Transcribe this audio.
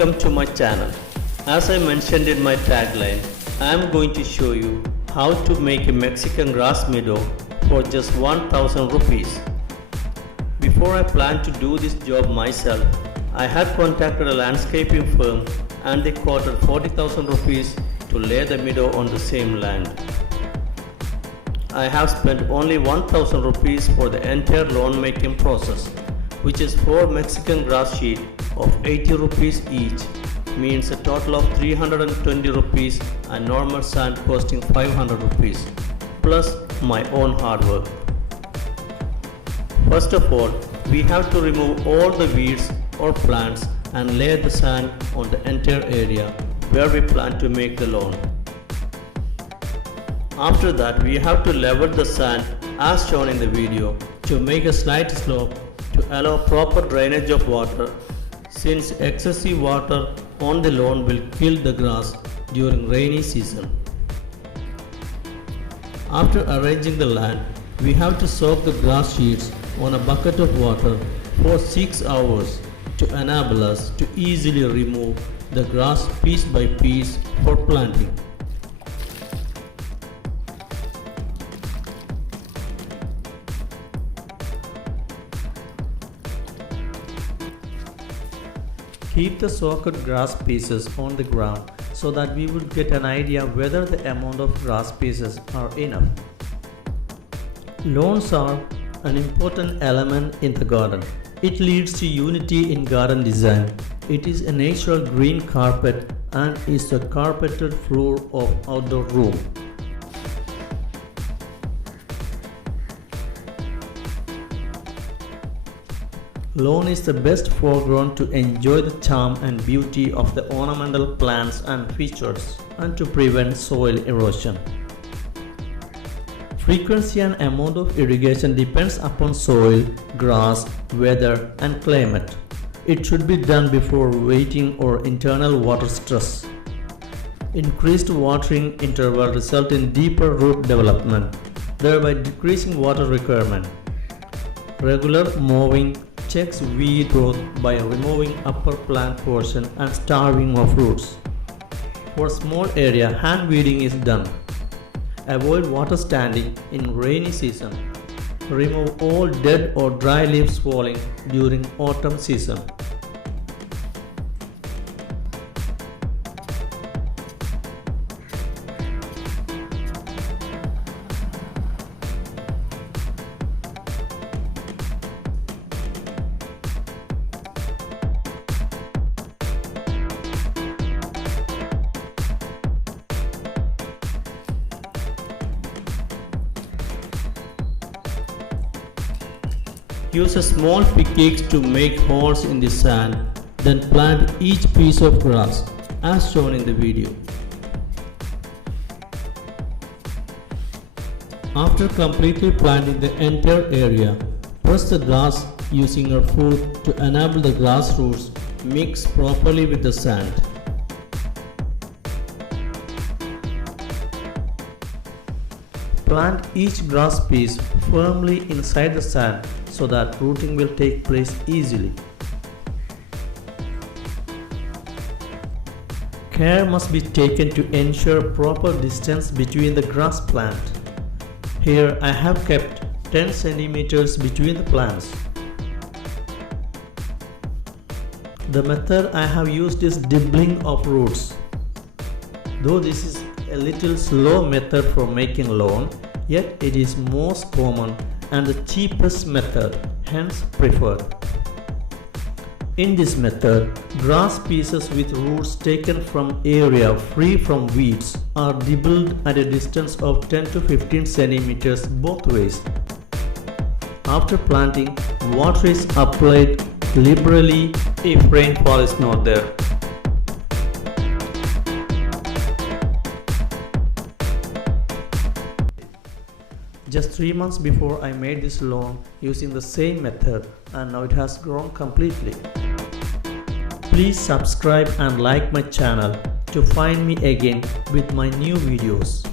welcome to my channel. As I mentioned in my tagline, I am going to show you how to make a Mexican grass meadow for just 1000 rupees. Before I planned to do this job myself, I had contacted a landscaping firm and they quoted 40,000 rupees to lay the meadow on the same land. I have spent only 1000 rupees for the entire lawn making process, which is 4 Mexican grass sheets of 80 rupees each, means a total of 320 rupees and normal sand costing 500 rupees, plus my own hard work. First of all, we have to remove all the weeds or plants and lay the sand on the entire area where we plan to make the lawn. After that, we have to level the sand as shown in the video to make a slight slope to allow proper drainage of water, since excessive water on the lawn will kill the grass during rainy season. After arranging the land, we have to soak the grass sheets on a bucket of water for 6 hours to enable us to easily remove the grass piece by piece for planting. Keep the soaked grass pieces on the ground so that we would get an idea whether the amount of grass pieces are enough. Lawns are an important element in the garden. It leads to unity in garden design. It is a natural green carpet and is the carpeted floor of outdoor room. Lawn is the best foreground to enjoy the charm and beauty of the ornamental plants and features and to prevent soil erosion. Frequency and amount of irrigation depends upon soil, grass, weather and climate. It should be done before wetting or internal water stress. Increased watering interval result in deeper root development, thereby decreasing water requirement. Regular mowing checks weed growth by removing upper plant portion and starving of roots. For small area, hand weeding is done. Avoid water standing in rainy season. Remove all dead or dry leaves falling during autumn season. Use a small pickaxe to make holes in the sand, then plant each piece of grass as shown in the video. After completely planting the entire area, press the grass using your foot to enable the grass roots mix properly with the sand. Plant each grass piece firmly inside the sand so that rooting will take place easily. Care must be taken to ensure proper distance between the grass plant. Here I have kept 10 centimeters between the plants. The method I have used is dribbling of roots. Though this is a little slow method for making lawn, yet it is most common and the cheapest method, hence preferred. In this method, grass pieces with roots taken from area free from weeds are dribbled at a distance of 10 to 15 centimeters both ways. After planting, water is applied liberally if rainfall is not there. Just 3 months before I made this lawn using the same method, and now it has grown completely. Please subscribe and like my channel to find me again with my new videos.